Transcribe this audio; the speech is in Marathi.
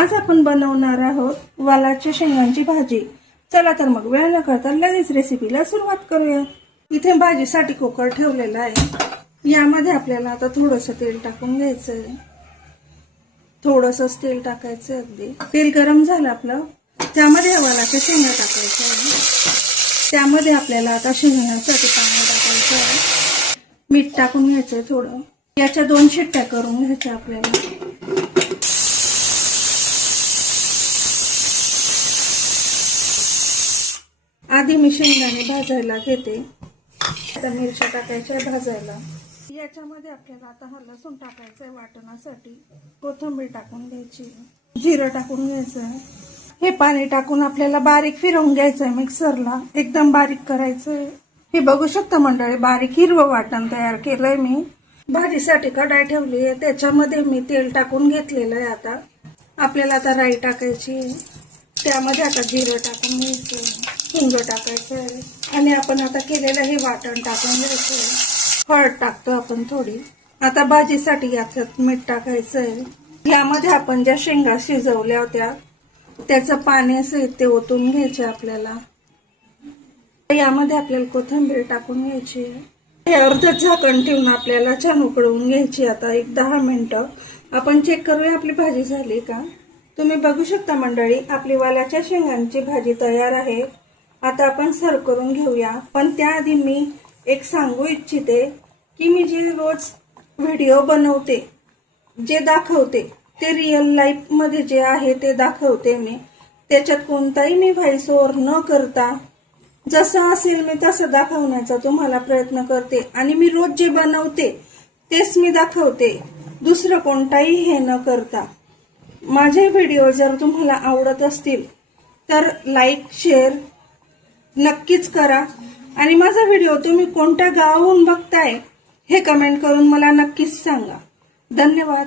आज आपण बनवणार आहोत वालाच्या शेंगांची भाजी। चला तर मग वेळ न करता लगेच रेसिपीला सुरुवात करूया। इथे भाजीसाठी कुकर ठेवलेला आहे। यामध्ये आपल्याला आता थोडंसं तेल टाकून घ्यायचं आहे। थोडंसं तेल टाकायचं अगदी। तेल गरम झालं आपलं, त्यामध्ये वालाच्या शेंगा टाकायच्या आहे। त्यामध्ये आपल्याला आता शिजण्यासाठी पाणी टाकायचं आहे। मीठ टाकून घ्यायचं थोडं। याच्या 2 शिट्ट्या करून घ्यायच्या आपल्याला। आधी मी शेंगदाणे भाजायला घेते। आता मिरच्या टाकायच्या भाजायला। याच्यामध्ये आपल्याला आता लसूण टाकायचं आहे वाटणासाठी। कोथिंबीर टाकून घ्यायची, जिरं टाकून घ्यायचं। हे पाणी टाकून आपल्याला बारीक फिरवून घ्यायचं आहे मिक्सरला, एकदम बारीक करायचं आहे। हे बघू शकता मंडळी, बारीक हिरवं वाटण तयार केलंय मी। भाजीसाठी कढाई ठेवली आहे, त्याच्यामध्ये मी तेल टाकून घेतलेलं आहे। आता आपल्याला आता राई टाकायची आहे। त्यामध्ये आता जिरं टाकून घ्यायचं, हिंग टाकायचं आहे आणि आपण आता केलेलं हे वाटण टाकून घ्यायचं। हळद टाकतो आपण थोडी। आता भाजीसाठी याच्यात मीठ टाकायचं आहे। यामध्ये आपण ज्या शेंगा शिजवल्या होत्या त्याचं पाणी असं ते ओतून घ्यायचे आपल्याला। यामध्ये आपल्याला कोथिंबीर टाकून घ्यायची आहे। हे अर्ध झाकण ठेवून आपल्याला छान उकळवून घ्यायची। आता एक 10 मिनिटं आपण चेक करूया आपली भाजी झाली का। तुम्ही बघू शकता मंडळी, आपली वालाच्या शेंगांची भाजी तयार आहे। आता आपण सर्व करून घेऊया। पण त्याआधी मी एक सांगू इच्छिते की मी जे रोज व्हिडिओ बनवते, जे दाखवते ते रिअल लाईफ मध्ये जे आहे ते दाखवते मी। त्याच्यात कोणताही मी व्हॉइस ओव्हर न करता जसं असेल मी तसं दाखवण्याचा तुम्हाला प्रयत्न करते। आणि मी रोज जे बनवते तेच मी दाखवते, दुसरं कोणताही हे न करता। माझे व्हिडिओ जर तुम्हाला आवडत असतील तर लाईक शेअर नक्कीच करा। आणि माझा व्हिडिओ तुम्ही कोणत्या गावाहून बघताय हे कमेंट करून मला नक्कीच सांगा। धन्यवाद।